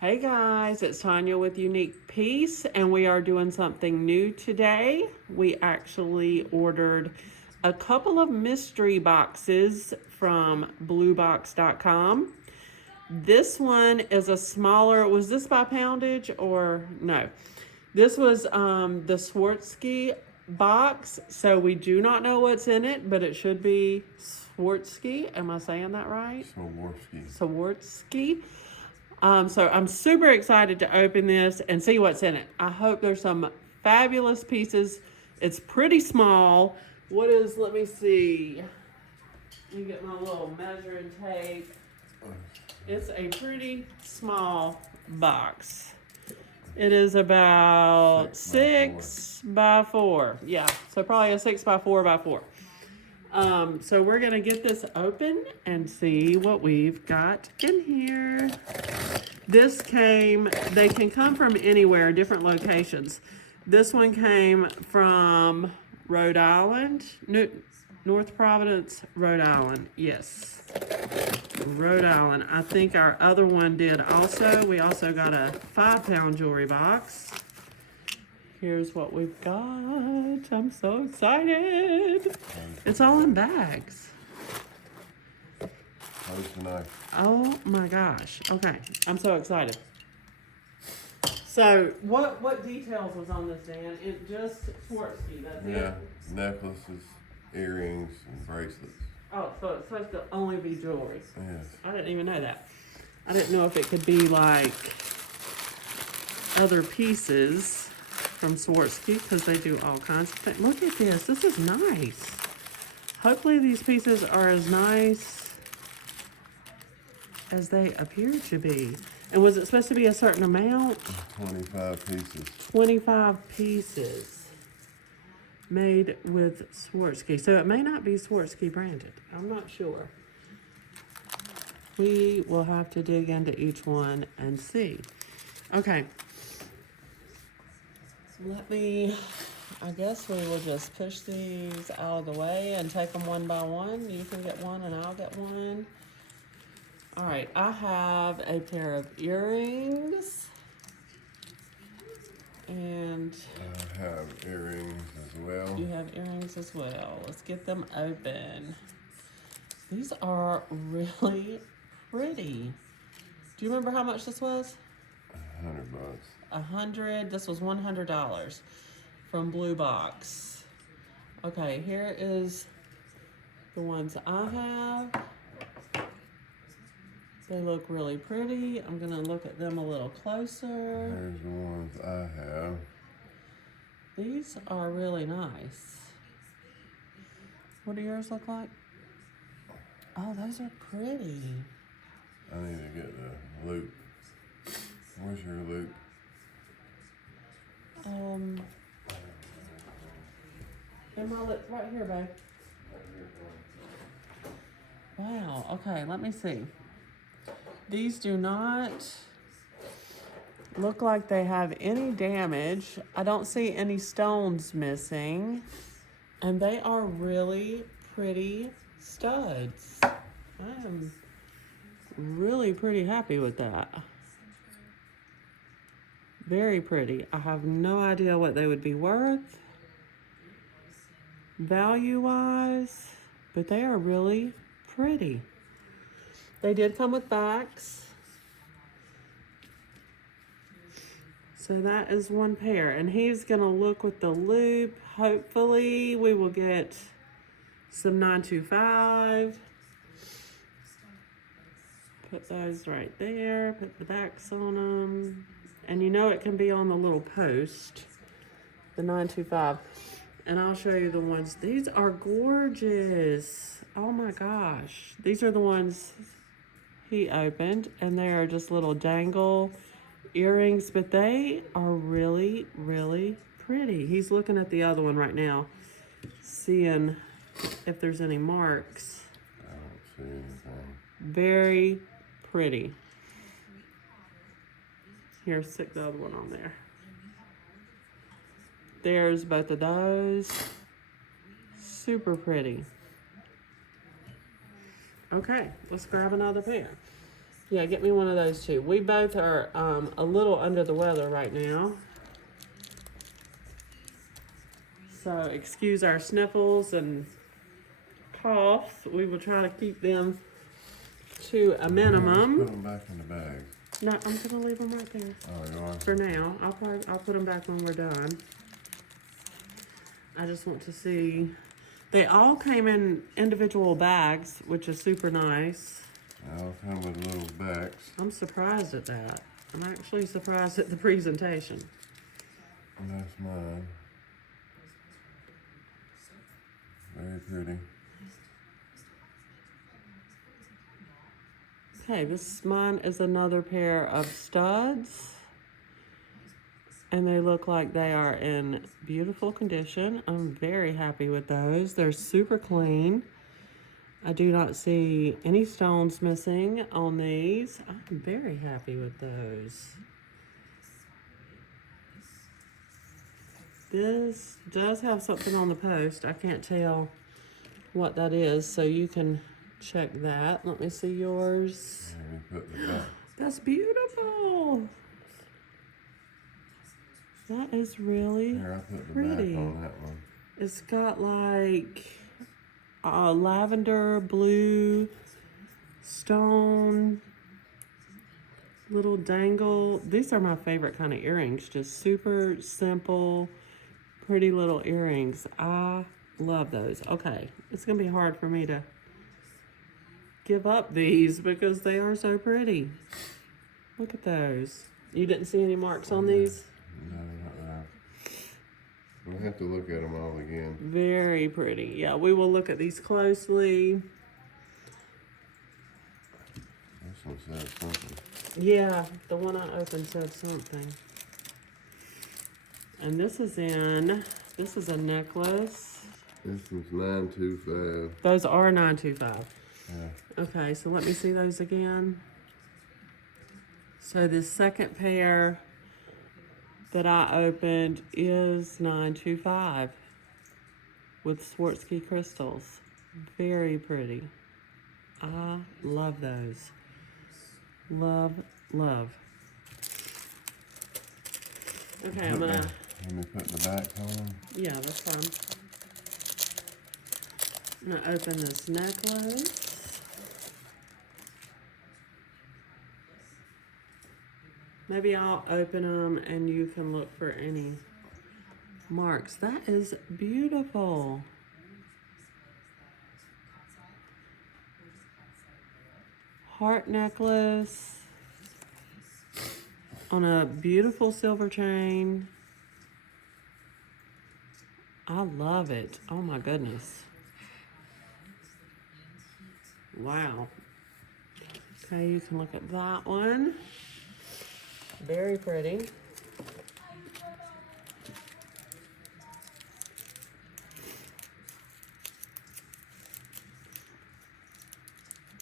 Hey guys, it's Tanya with Unique Piece, and we are doing something new today. We actually ordered a couple of mystery boxes from bluebox.com. This one is a smaller, was this by poundage or no? This was the Swarovski box, so we do not know what's in it, but it should be Swarovski. Am I saying that right? Swarovski. So I'm super excited to open this and see what's in it. I hope there's some fabulous pieces. It's pretty small. Let me see. Let me get my little measuring tape. It's a pretty small box. It is about 6 by 4. Yeah, so probably a 6 by 4 by 4. So we're gonna get this open and see what we've got in here. They can come from anywhere, different locations. This one came from Rhode Island, North Providence, Rhode Island. Yes, Rhode Island. I think our other one did also. We also got a 5-pound jewelry box. Here's what we've got. I'm so excited. It's all in bags. Oh my gosh. Okay, I'm so excited. So what details was on this, Dan? It just Swarovski, that's it? Yeah, necklaces, earrings, and bracelets. Oh, so it's supposed to only be jewelry. Yes. I didn't even know that. I didn't know if it could be like other pieces from Swarovski, because they do all kinds of things. Look at this. This is nice. Hopefully these pieces are as nice as they appear to be. And was it supposed to be a certain amount? 25 pieces. 25 pieces made with Swarovski. So it may not be Swarovski branded. I'm not sure. We will have to dig into each one and see. Okay. I guess we will just push these out of the way and take them one by one. You can get one and I'll get one. All right, I have a pair of earrings. And I have earrings as well. you have earrings as well. Let's get them open. These are really pretty. Do you remember how much this was? $100. $100. This was $100 from Blue Box. Okay, here is the ones I have. They look really pretty. I'm gonna look at them a little closer. Here's the ones I have. These are really nice. What do yours look like? Oh, those are pretty. I need to get the loop. Where's your loop? In my lip, right here, babe. Wow, okay, let me see. These do not look like they have any damage. I don't see any stones missing. And they are really pretty studs. I am really pretty happy with that. Very pretty. I have no idea what they would be worth value-wise, but they are really pretty. They did come with backs. So that is one pair. And he's gonna look with the loop. Hopefully we will get some 925. Put those right there. Put the backs on them. And you know it can be on the little post, the 925. And I'll show you the ones. These are gorgeous. Oh my gosh. These are the ones he opened, and they are just little dangle earrings, but they are really, really pretty. He's looking at the other one right now, seeing if there's any marks. I don't see anything. Very pretty. Here, stick the other one on there. There's both of those. Super pretty. Okay, let's grab another pair. Yeah, get me one of those too. We both are a little under the weather right now. So excuse our sniffles and coughs. We will try to keep them to a minimum. Put them back in the bag. No, I'm gonna leave them right there. Oh, you are? For now. I'll put them back when we're done. I just want to see. They all came in individual bags, which is super nice. They all come with little backs. I'm surprised at that. I'm actually surprised at the presentation. And that's mine. Very pretty. Okay, mine is another pair of studs. And they look like they are in beautiful condition. I'm very happy with those. They're super clean. I do not see any stones missing on these. I'm very happy with those. This does have something on the post. I can't tell what that is, so you can check that. Let me see yours. Let me put the back. That's beautiful. That is really Here, I put the pretty. back on that one. It's got like lavender, blue, stone, little dangle. These are my favorite kind of earrings. Just super simple, pretty little earrings. I love those. Okay, it's gonna be hard for me to give up these because they are so pretty. Look at those. You didn't see any marks on these? No, not that. We'll have to look at them all again. Very pretty. Yeah, we will look at these closely. This one says something. Yeah, the one I opened said something. And this is a necklace. This one's 925. Those are 925. Yeah. Okay, so let me see those again. So this second pair that I opened is 925 with Swarovski crystals. Very pretty. I love those. Love, love. Okay, I'm gonna. Let me put the back on. Yeah, that's fine. I'm gonna open this necklace. Maybe I'll open them and you can look for any marks. That is beautiful. Heart necklace on a beautiful silver chain. I love it. Oh my goodness. Wow. Okay, you can look at that one. Very pretty.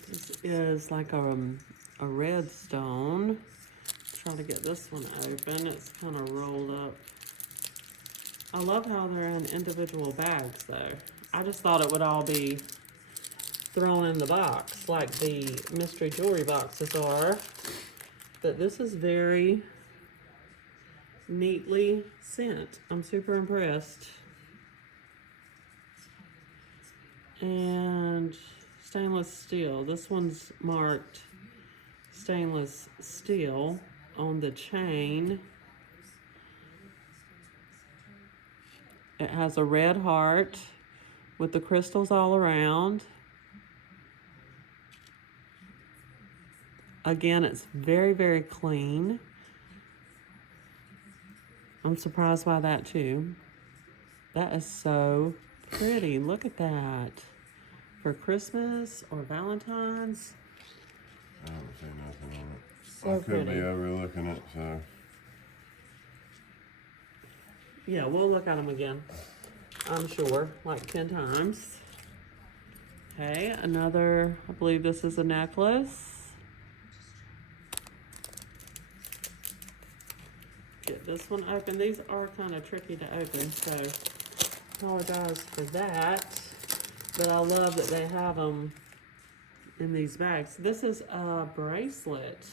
This is like a red stone. Try to get this one open. It's kind of rolled up. I love how they're in individual bags though. I just thought it would all be thrown in the box like the mystery jewelry boxes are. But this is very neatly sent. I'm super impressed. And stainless steel. This one's marked stainless steel on the chain. It has a red heart with the crystals all around. Again, it's very, very clean. I'm surprised by that too. That is so pretty. Look at that. For Christmas or Valentine's. I don't see nothing on it. So I could pretty. be overlooking it, so. Yeah, we'll look at them again. I'm sure, like 10 times. Okay, another, I believe this is a necklace. Get this one open. These are kind of tricky to open, so apologize for that. But I love that they have them in these bags. This is a bracelet.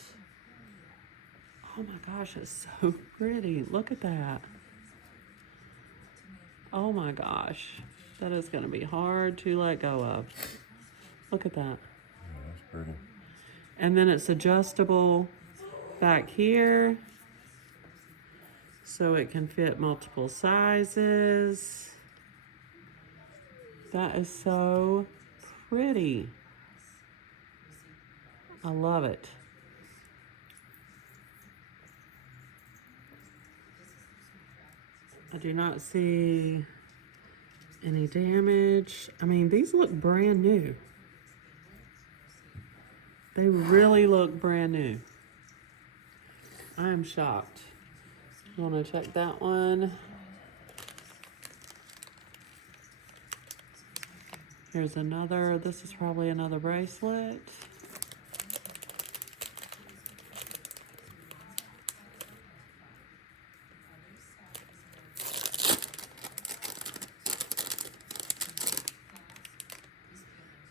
Oh my gosh, it's so pretty. Look at that. Oh my gosh. That is going to be hard to let go of. Look at that. Yeah, that's pretty. And then it's adjustable back here, so it can fit multiple sizes. That is so pretty. I love it. I do not see any damage. I mean, these look brand new. They really look brand new. I am shocked. You want to check that one? Here's another. This is probably another bracelet.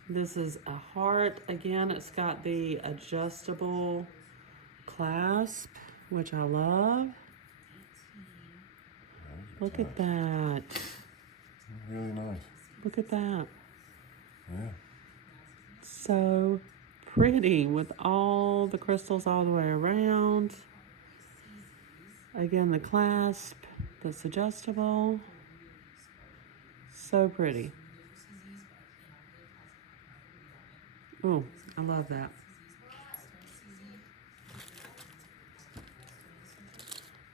This is a heart. Again, it's got the adjustable clasp, which I love. Look at that. Really nice. Look at that. Yeah. So pretty with all the crystals all the way around. Again, the clasp that's adjustable. So pretty. Oh, I love that.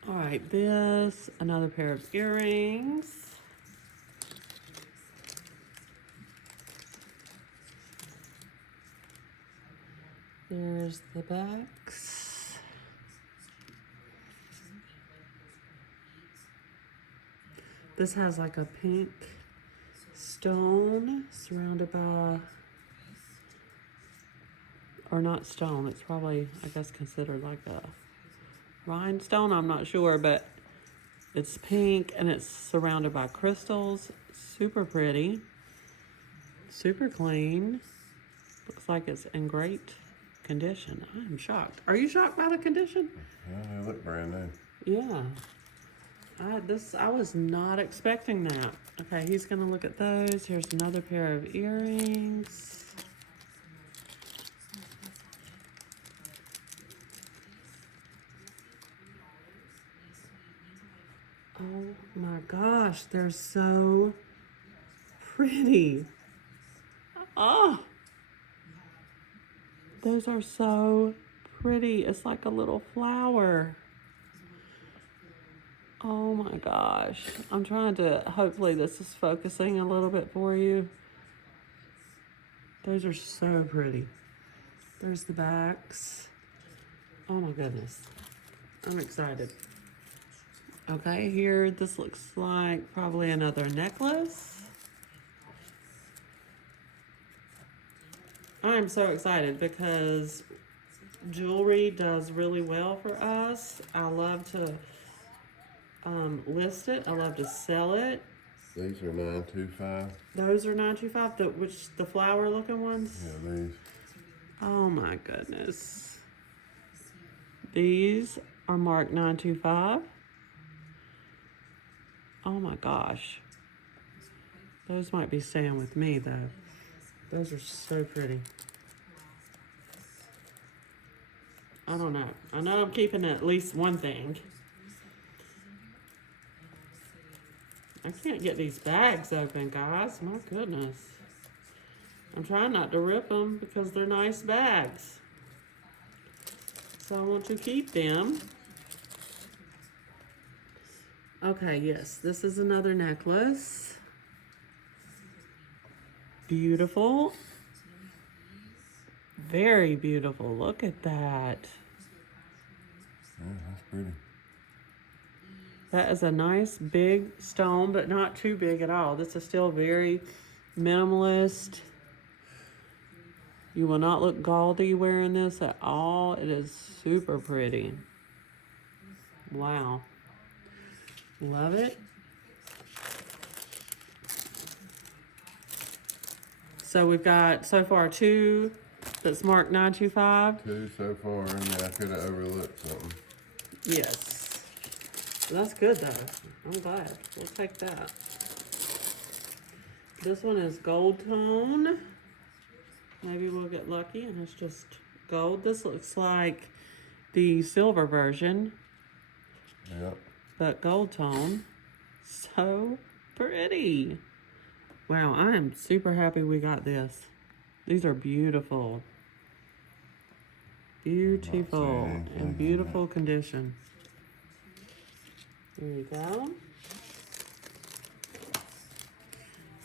All right, this, another pair of earrings. There's the backs. This has like a pink stone surrounded by, or not stone, it's probably, I guess, considered like a rhinestone, I'm not sure, but it's pink and it's surrounded by crystals. Super pretty, super clean. Looks like it's in great condition. I'm shocked. Are you shocked by the condition? Yeah, they look brand new. Yeah. I was not expecting that. Okay, he's gonna look at those. Here's another pair of earrings. Oh my gosh, they're so pretty. Oh, those are so pretty. It's like a little flower. Oh my gosh. I'm trying to, hopefully this is focusing a little bit for you. Those are so pretty. There's the backs. Oh my goodness. I'm excited. Okay, here, this looks like probably another necklace. I'm so excited because jewelry does really well for us. I love to list it. I love to sell it. These are 925. Those are 925. The flower looking ones? Yeah, these. Oh my goodness. These are marked 925. Oh my gosh. Those might be staying with me though. Those are so pretty. I don't know. I know I'm keeping at least one thing. I can't get these bags open, guys. My goodness. I'm trying not to rip them because they're nice bags. So I want to keep them. Okay, yes, this is another necklace. Beautiful. Very beautiful. Look at that. Yeah, that's pretty. That is a nice big stone, but not too big at all. This is still very minimalist. You will not look gaudy wearing this at all. It is super pretty. Wow. Love it. So we've got so far 2 that's marked 925? 2 so far, and then I could have overlooked something. Yes. That's good though. I'm glad. We'll take that. This one is gold tone. Maybe we'll get lucky and it's just gold. This looks like the silver version, Yep. but gold tone. So pretty. Wow, I am super happy we got this. These are beautiful. Beautiful in beautiful condition. There you go.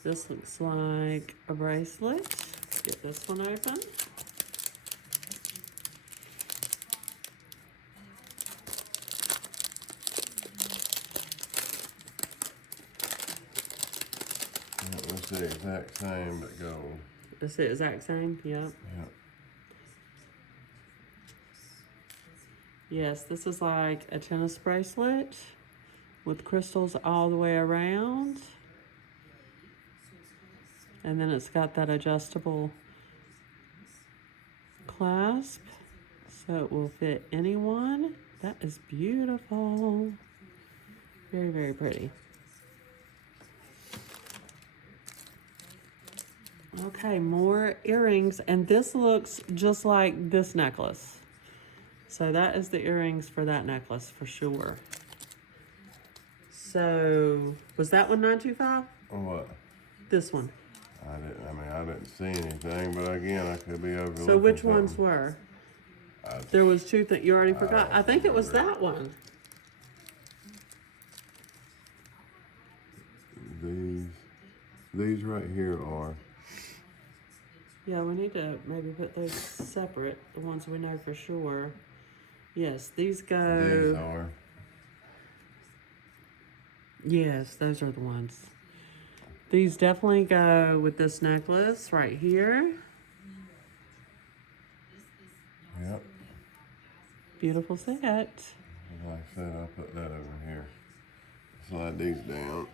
This looks like a bracelet. Get this one open. Yep, it's the exact same but gold. It's the exact same? Yep. Yep. Yes, this is like a tennis bracelet with crystals all the way around. And then it's got that adjustable clasp, so it will fit anyone. That is beautiful. Very, very pretty. Okay, more earrings, and this looks just like this necklace. So that is the earrings for that necklace for sure. So, was that one 925? Or what? This one. I didn't see anything, but again, I could be overlooking. So which something. ones were? There was two that you already forgot. I think it was that one. These right here are. Yeah, we need to maybe put those separate, the ones we know for sure. Yes, these go. These are. Yes, those are the ones. These definitely go with this necklace right here. Yep. Beautiful set. Like I said, I'll put that over here. Slide these down.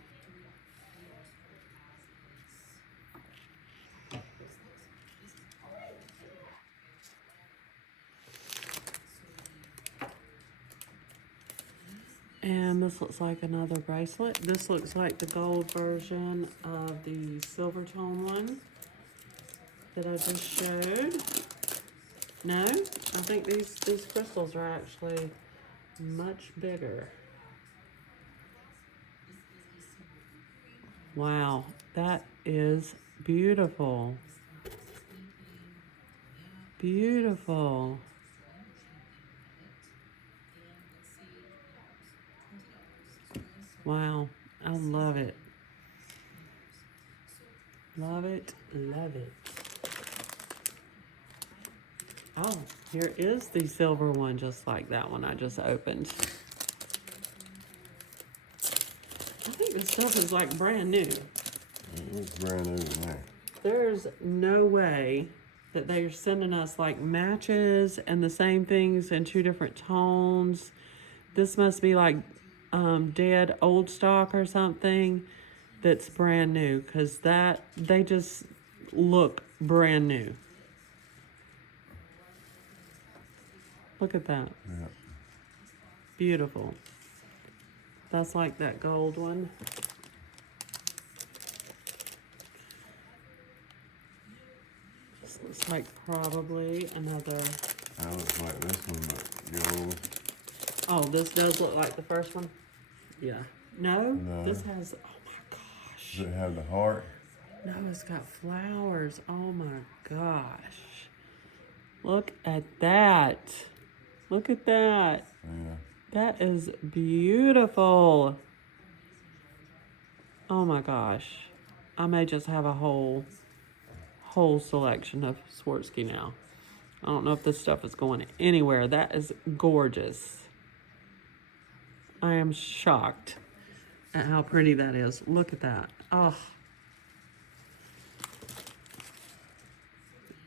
And this looks like another bracelet. This looks like the gold version of the silver tone one that I just showed. No, I think these crystals are actually much bigger. Wow, that is beautiful. Beautiful. Wow, I love it. Love it, love it. Oh, here is the silver one, just like that one I just opened. I think this stuff is like brand new. It's brand new in there. There's no way that they're sending us like matches and the same things in two different tones. This must be like dead old stock or something that's brand new, because that they just look brand new. Look at that. Yeah. Beautiful. That's like that gold one. This looks like probably another. That looks like this one, but gold. Oh, this does look like the first one. Yeah. No, No. this has. Oh my gosh. Does it have the heart? No, it's got flowers. Oh my gosh. Look at that. Look at that. Yeah. That is beautiful. Oh my gosh. I may just have a whole selection of Swarovski now. I don't know if this stuff is going anywhere. That is gorgeous. I am shocked at how pretty that is. Look at that. Oh.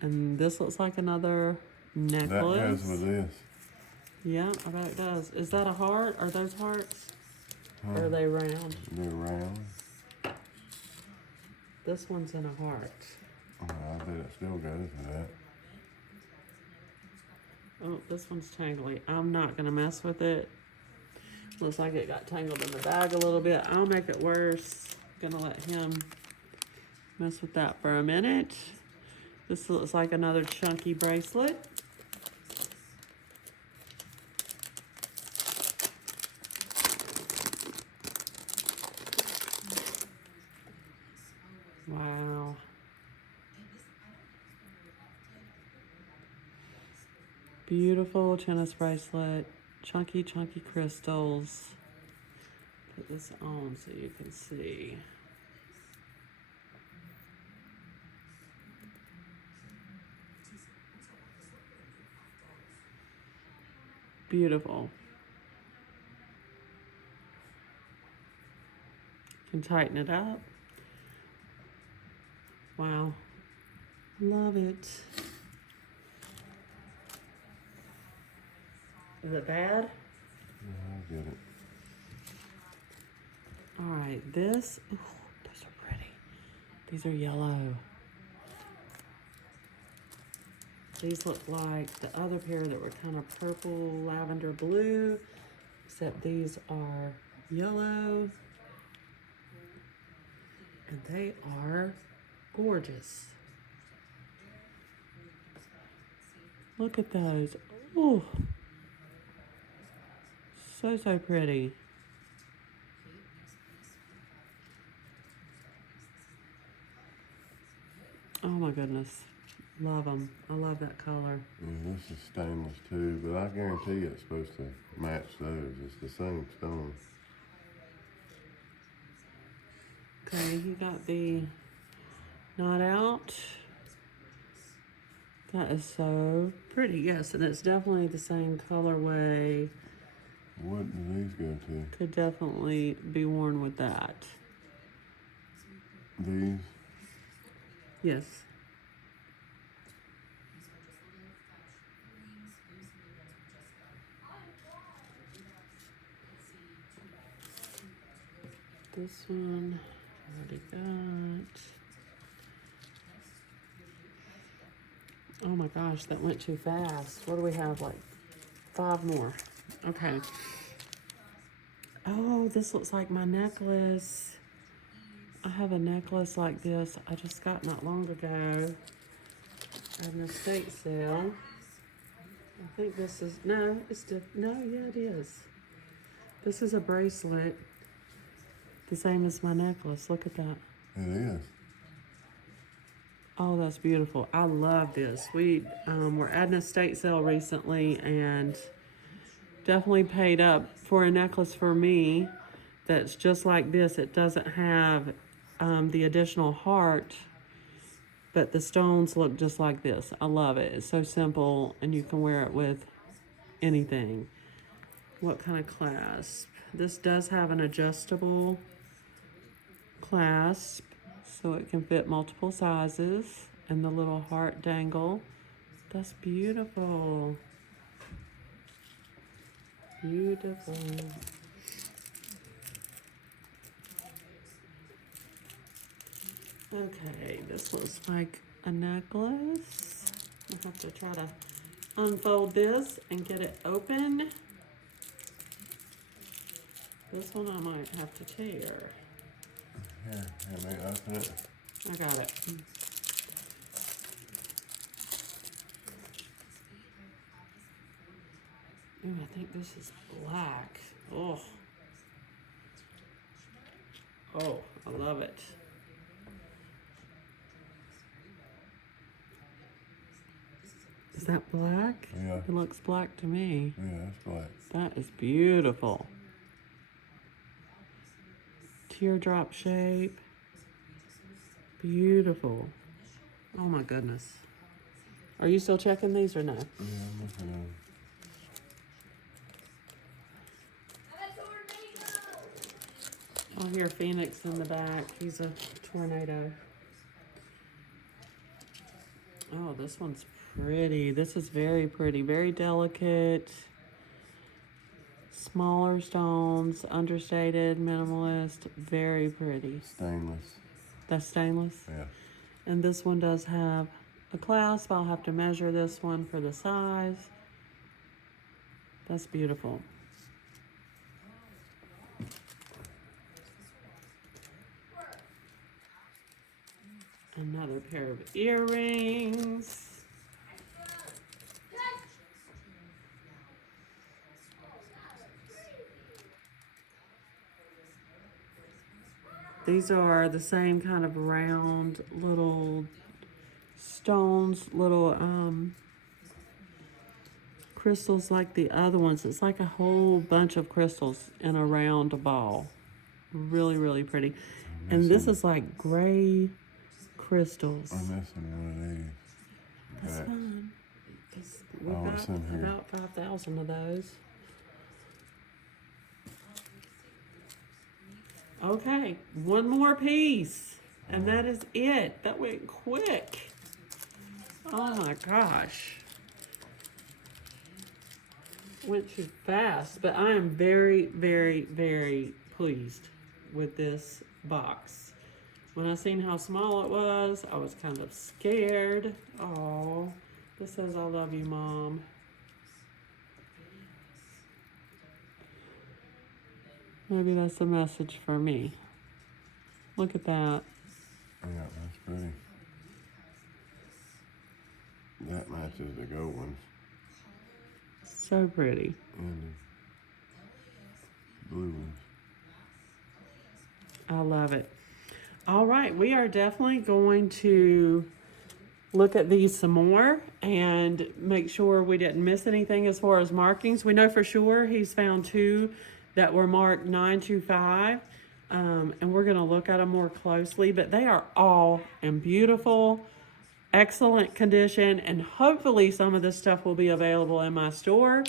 And this looks like another necklace. That goes with this. Yeah, I bet it does. Is that a heart? Are those hearts? Huh? Or are they round? They're round. This one's in a heart. Oh, I bet it still goes with that. Oh, this one's tangly. I'm not gonna mess with it. Looks like it got tangled in the bag a little bit. I'll make it worse. Gonna let him mess with that for a minute. This looks like another chunky bracelet. Wow. Beautiful tennis bracelet. Chunky, chunky crystals. Put this on so you can see. Beautiful. Can tighten it up. Wow. Love it. Is it bad? Yeah, I get it. All right, this, ooh, those are pretty. These are yellow. These look like the other pair that were kind of purple, lavender, blue, except these are yellow. And they are gorgeous. Look at those. Oh, so, so pretty. Oh my goodness. Love them. I love that color. Yeah, this is stainless too, but I guarantee it's supposed to match those. It's the same stone. Okay, you got the knot out. That is so pretty. Yes, and it's definitely the same colorway. What do these go to? Could definitely be worn with that. These? Yes. This one already got. Oh my gosh, that went too fast. What do we have? Like 5 more. Okay. Oh, this looks like my necklace. I have a necklace like this I just got not long ago at an estate sale. I think this is, no, it's no, yeah, it is. This is a bracelet, the same as my necklace. Look at that. It is. Oh, that's beautiful. I love this. We were at an estate sale recently and definitely paid up for a necklace for me that's just like this. It doesn't have the additional heart, but the stones look just like this. I love it. It's so simple and you can wear it with anything. What kind of clasp? This does have an adjustable clasp so it can fit multiple sizes, and the little heart dangle. That's beautiful. Beautiful. Okay, this looks like a necklace. I'll have to try to unfold this and get it open. This one I might have to tear. Here, let me open it. I got it. Ooh, I think this is black. Oh. Oh, I love it. Is that black? Yeah. It looks black to me. Yeah, that's black. That is beautiful. Teardrop shape. Beautiful. Oh my goodness. Are you still checking these or no? Yeah, I'm looking at them. I hear Phoenix in the back. He's a tornado. Oh, this one's pretty. This is very pretty. Very delicate. Smaller stones, understated, minimalist. Very pretty. Stainless. That's stainless? Yeah. And this one does have a clasp. I'll have to measure this one for the size. That's beautiful. Another pair of earrings. These are the same kind of round little stones, little crystals like the other ones. It's like a whole bunch of crystals in a round ball. Really, really pretty. And this is like gray crystals. I'm missing one of these. That's Okay. fine. 'Cause we've Oh, got it's in here. about 5,000 of those. Okay, one more piece. And that is it. That went quick. Oh my gosh. Went too fast, but I am very, very, very pleased with this box. When I seen how small it was, I was kind of scared. Oh, this says I love you, Mom. Maybe that's a message for me. Look at that. Yeah, that's pretty. That matches the gold ones. So pretty. And the blue ones. I love it. All right, we are definitely going to look at these some more and make sure we didn't miss anything as far as markings. We know for sure he's found 2 that were marked 925, and we're going to look at them more closely, but they are all in beautiful, excellent condition, and hopefully some of this stuff will be available in my store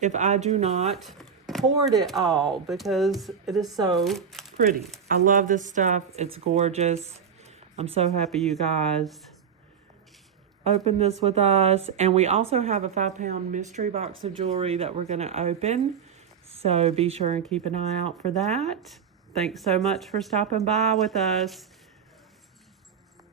if I do not hoard it all, because it is so pretty. I love this stuff. It's gorgeous. I'm so happy you guys open this with us. And we also have a 5-pound mystery box of jewelry that we're going to open, so be sure and keep an eye out for that. Thanks so much for stopping by with us.